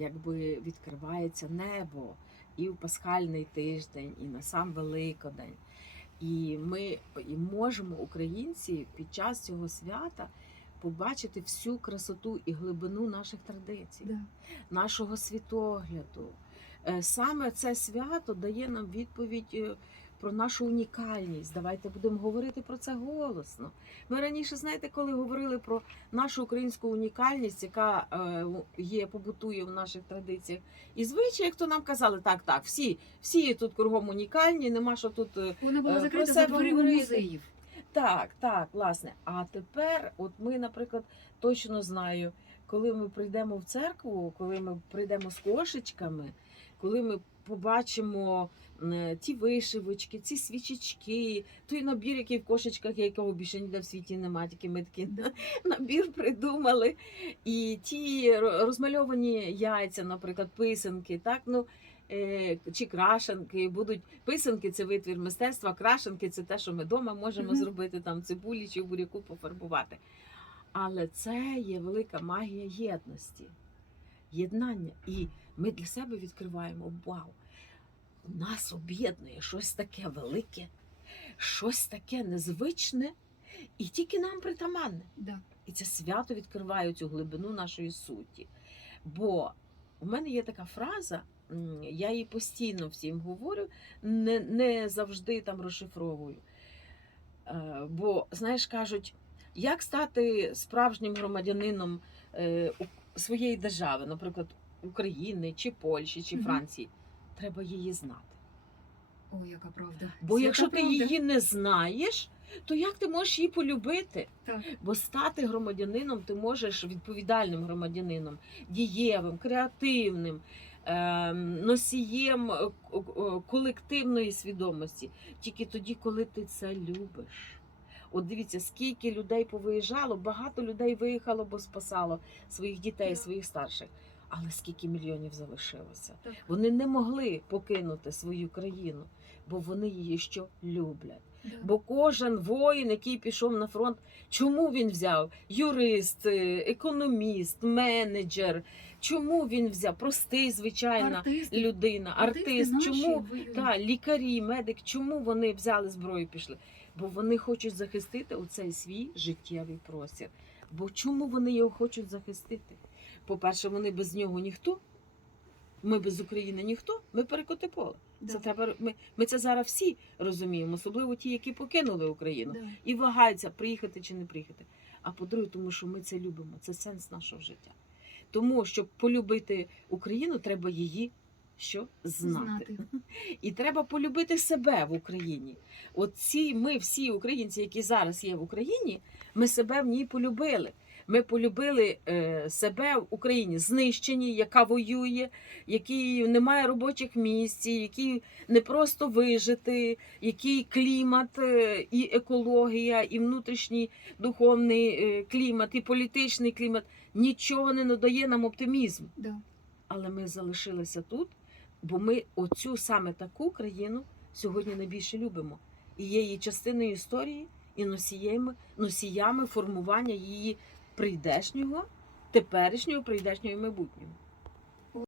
якби відкривається небо і в пасхальний тиждень, і на сам Великодень. І ми і можемо, українці, під час цього свята побачити всю красоту і глибину наших традицій Да. нашого світогляду. Е, Саме це свято дає нам відповідь е, про нашу унікальність. Давайте будемо говорити про це голосно. Ми раніше, знаєте, коли говорили про нашу українську унікальність, яка е, є, побутує в наших традиціях і звичаях, то нам казали, так, так, всі, всі тут кругом унікальні, нема що тут. Вона була закрита за музеїв. Так, так, власне. А тепер, от ми, наприклад, точно знаю, коли ми прийдемо в церкву, коли ми прийдемо з кошечками, коли ми побачимо е, ті вишивочки, ці свічечки, той набір, який в кошечках, якого більше ніде в світі немає, тільки ми такий набір придумали. І ті розмальовані яйця, наприклад, писанки, так, ну. е, Чи крашенки будуть писанки це витвір мистецтва, крашенки це те, що ми вдома можемо зробити там цибулі чи буряку пофарбувати. Але це є велика магія єдності, єднання. І ми для себе відкриваємо вау! Нас об'єднує щось таке велике, щось таке незвичне і тільки нам притаманне. Да. І це свято відкриває цю глибину нашої суті. Бо у мене є така фраза, я її постійно всім говорю, не, не завжди там розшифровую. Е, Бо, знаєш, кажуть, як стати справжнім громадянином е, своєї держави, наприклад, України, чи Польщі, чи. Франції, треба її знати. Ой, яка правда. Бо Свята якщо ти правда. її не знаєш, то як ти можеш її полюбити? Так. Бо стати громадянином ти можеш відповідальним громадянином, дієвим, креативним, ем, носієм е, е, колективної свідомості тільки тоді, коли ти це любиш. От дивіться, скільки людей повиїжджало, багато людей виїхало, бо спасало своїх дітей, своїх старших. Але скільки мільйонів залишилося? Вони не могли покинути свою країну, бо вони її що люблять. Да. Бо кожен воїн, який пішов на фронт, чому він взяв? Юрист, е, економіст, менеджер. Чому він взяв? Простий, звичайна Артисти, людина, артисти артист. наші Чому та, лікарі, медик, чому вони взяли зброю і пішли? Бо вони хочуть захистити оцей свій життєвий простір. Бо чому вони його хочуть захистити? По-перше, вони без нього ніхто. Ми без України ніхто, ми перекоти поле. Да. Це треба. Ми, ми це зараз всі розуміємо, особливо ті, які покинули Україну Да. і вагаються, приїхати чи не приїхати. А по-друге, тому що ми це любимо. Це сенс нашого життя. Тому, щоб полюбити Україну, треба її що знати. Знати. І треба полюбити себе в Україні. От ці ми, всі українці, які зараз є в Україні, ми себе в ній полюбили. Ми полюбили е, себе в Україні, знищені, яка воює, який немає робочих місць, який не просто вижити, який клімат е, і екологія, і внутрішній духовний е, клімат, і політичний клімат нічого не надає нам оптимізму Да. але ми залишилися тут, бо ми оцю саме таку країну сьогодні найбільше любимо. І є її частиною історії і носіями, носіями формування її прийдешнього, теперішнього, прийдешнього і майбутнього.